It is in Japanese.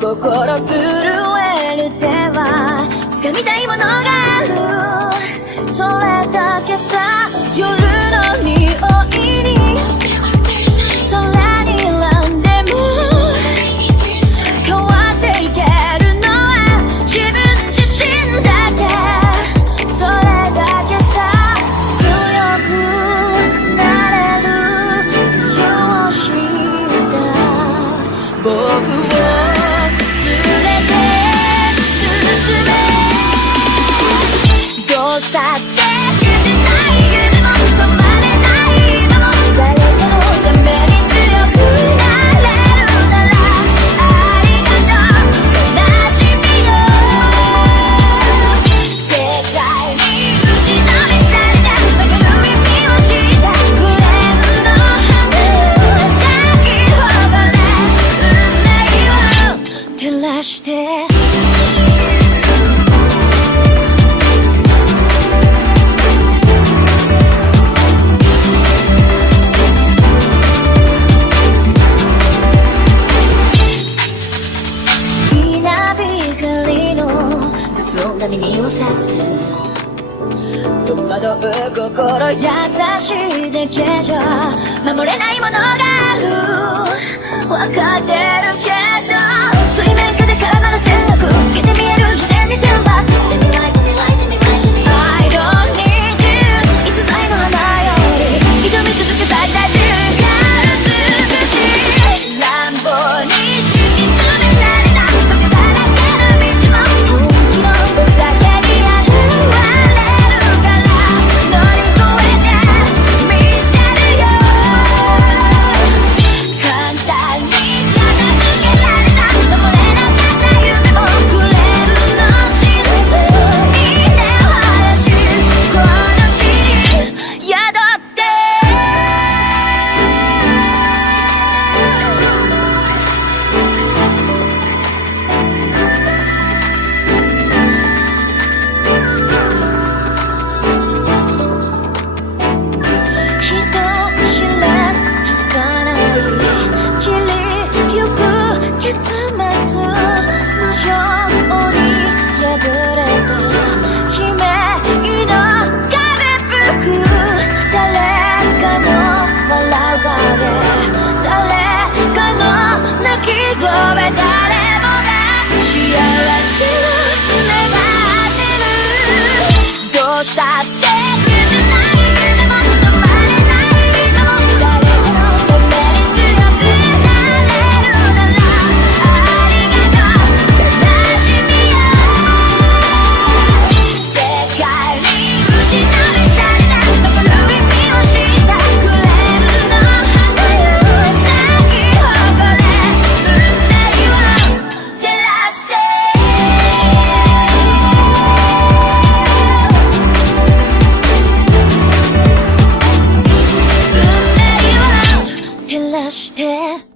心震える手は掴みたいものがある、それだけさ。夜の匂いに空に選んでも変わっていけるのは自分自身だけ、それだけさ。強くなれる気をした僕を連れて進め、どうしたって消せない夢も止まれない今も誰かのために強くなれるならありがとう悲しみよ。世界に打ちのめされた曲がる意味をしたフレームの花咲き誇れ運命を照らして耳を刺す戸惑う心優しいだけじゃ守れないものがある、分かってるけど水面下で絡まる戦力透けて見える犠牲に天罰 I don't need you いつさえの花より挑み続け咲いた時間美しい乱暴に敷き詰められた時だらけの道も本気の僕だけに現れるから乗り越えてみせるよ。簡単に片付けられた登れなかった夢もフレームの真実に根を張らしこの地に宿って人知れず儚い散りゆく結末無情に破れた悲鳴の風吹く誰かの笑う影誰かの泣き声誰もが幸せを願ってる、どうしたって照らして